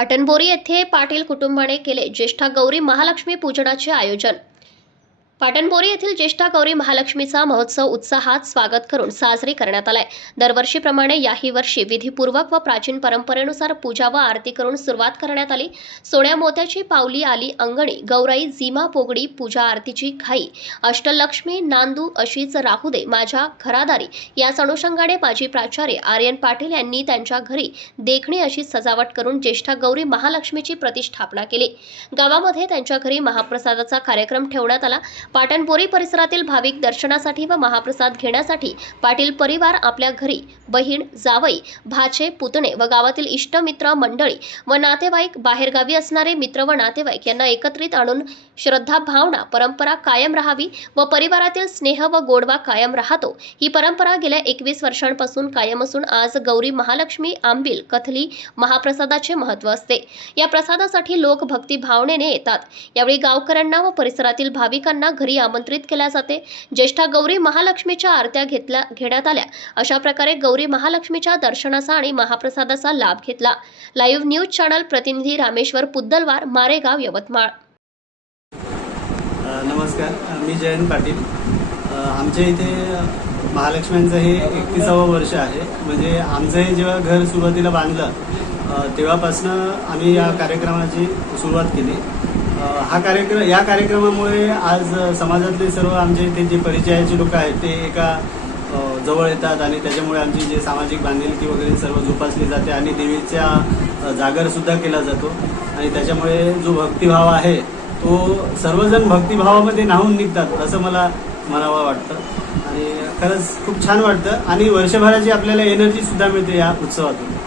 पाटणबोरी येथे पाटील कुटुंबाने केले ज्येष्ठा गौरी महालक्ष्मी पूजनाचे आयोजन. पाटणबोरी येथील ज्येष्ठा गौरी महालक्ष्मीचा महोत्सव उत्साहात स्वागत करून साजरी करण्यात आलाय. दरवर्षीप्रमाणे याही वर्षी विधीपूर्वक व प्राचीन परंपरेनुसार पूजा व आरती करून सुरुवात करण्यात आली. सोन्या मोत्याची पावली आली अंगणी गौराई झिमा पोगडी पूजा आरतीची घाई अष्टलक्ष्मी नांदू अशीच राहू दे माझ्या घरादारी याच अनुषंगाने माजी प्राचार्य आर्यन पाटील यांनी त्यांच्या घरी देखणी अशी सजावट करून ज्येष्ठा गौरी महालक्ष्मीची प्रतिष्ठापना केली. गावामध्ये त्यांच्या घरी महाप्रसादाचा कार्यक्रम ठेवण्यात आला. पाटणपोरी परिसरातील भाविक दर्शनासाठी व महाप्रसाद घेण्यासाठी पाटील परिवार आपल्या घरी बहीण जावई भाचे पुतणे व गावातील इष्टमित्र मंडळी व नातेवाईक बाहेरगावी असणारे मित्र व नातेवाईक यांना एकत्रित आणून श्रद्धा भावना परंपरा कायम राहावी व परिवारातील स्नेह व गोडवा कायम राहतो. ही परंपरा गेल्या एकवीस वर्षांपासून कायम असून आज गौरी महालक्ष्मी आंबील कथली महाप्रसादाचे महत्त्व असते. या प्रसादासाठी लोक भक्ती भावनेने येतात. यावेळी गावकऱ्यांना व परिसरातील भाविकांना घरी आमंत्रित केल्या जाते. ज्येष्ठा गौरी महालक्ष्मीच्या आरत्या घेतल्या घेण्यात आल्या. अशा प्रकारे गौरी महालक्ष्मीच्या दर्शनाचा आणि महाप्रसादाचा लाभ घेतला. लाईव्ह न्यूज चॅनल प्रतिनिधी रामेश्वर पुद्दलवार मारेगाव यवतमाळ. नमस्कार. मी जयंत पाटील. आमच्या इथे महालक्ष्म्यांचं हे एकतीसावं वर्ष आहे. म्हणजे आमचं हे जेव्हा घर सुरुवातीला बांधलं तेव्हापासनं आम्ही या कार्यक्रमाची सुरुवात केली. हा कार्यक्रम या कार्यक्रमामुळे आज समाजातले सर्व आमचे इथे जे परिचयाचे लोक आहेत ते एका जवळ येतात आणि त्याच्यामुळे आमची जे सामाजिक बांधिलकी वगैरे सर्व जोपासली जाते आणि देवीच्या जागरसुद्धा केला जातो. आणि त्याच्यामुळे जो भक्तिभाव आहे तो सर्वजण भक्तिभावामध्ये न्हावून निघतात असं मला म्हणावं वाटतं. आणि खरंच खूप छान वाटतं. आणि वर्षभराची आपल्याला एनर्जीसुद्धा मिळते या उत्सवातून.